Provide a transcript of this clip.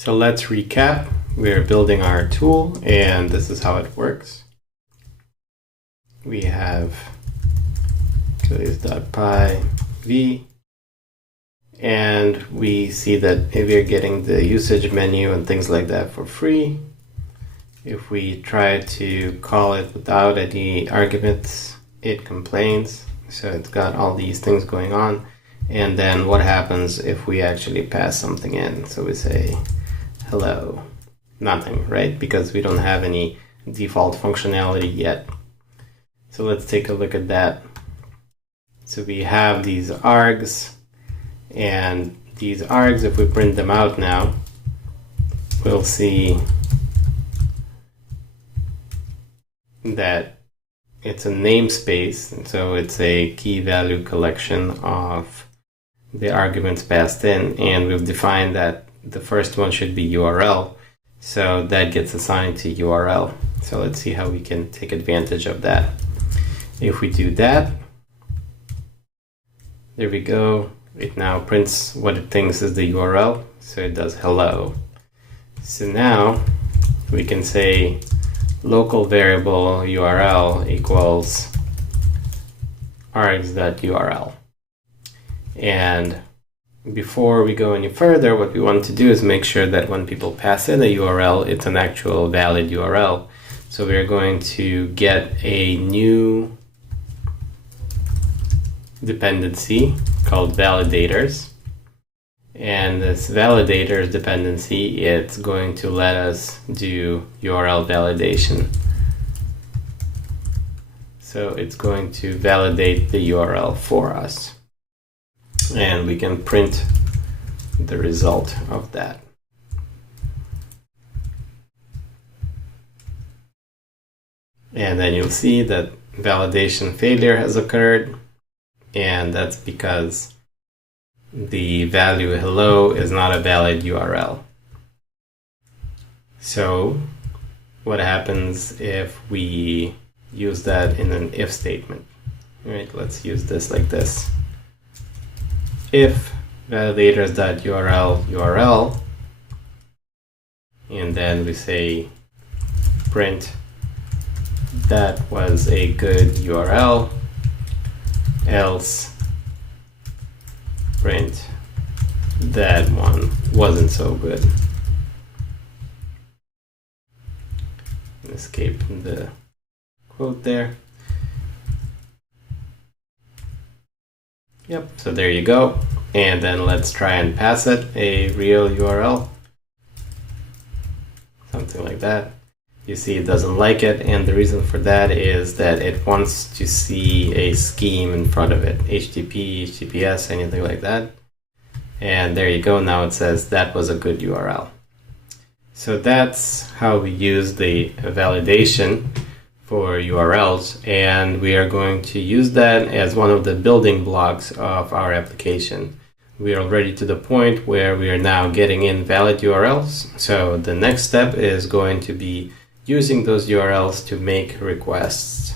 So let's recap. We're building our tool, and this is how it works. We have utilities.py v, and we see that we're getting the usage menu and things like that for free. If we try to call it without any arguments, it complains. So it's got all these things going on. And then what happens if we actually pass something in? So we say, hello, nothing, right? Because we don't have any default functionality yet. So let's take a look at that. So we have these args, and these args, if we print them out now, we'll see that it's a namespace, and so it's a key value collection of the arguments passed in, and we've defined that the first one should be URL, so that gets assigned to URL. So let's see how we can take advantage of that. If we do that, there we go. It now prints what it thinks is the URL, so it does hello. So now we can say local variable URL equals args.url. And before we go any further, what we want to do is make sure that when people pass in a URL, it's an actual valid URL. So we're going to get a new dependency called validators. And this validators dependency, it's going to let us do URL validation. So it's going to validate the URL for us. And we can print the result of that. And then you'll see that validation failure has occurred, and that's because the value hello is not a valid URL. So what happens if we use that in an if statement? All right, let's use this like this. If validators.url URL, and then we say print that was a good URL, else print that one wasn't so good. Escape the quote there. Yep, so there you go. And then let's try and pass it a real URL. Something like that. You see it doesn't like it, and the reason for that is that it wants to see a scheme in front of it. HTTP, HTTPS, anything like that. And there you go, now it says that was a good URL. So that's how we use the validation for URLs, and we are going to use that as one of the building blocks of our application. We are already to the point where we are now getting in valid URLs. So the next step is going to be using those URLs to make requests.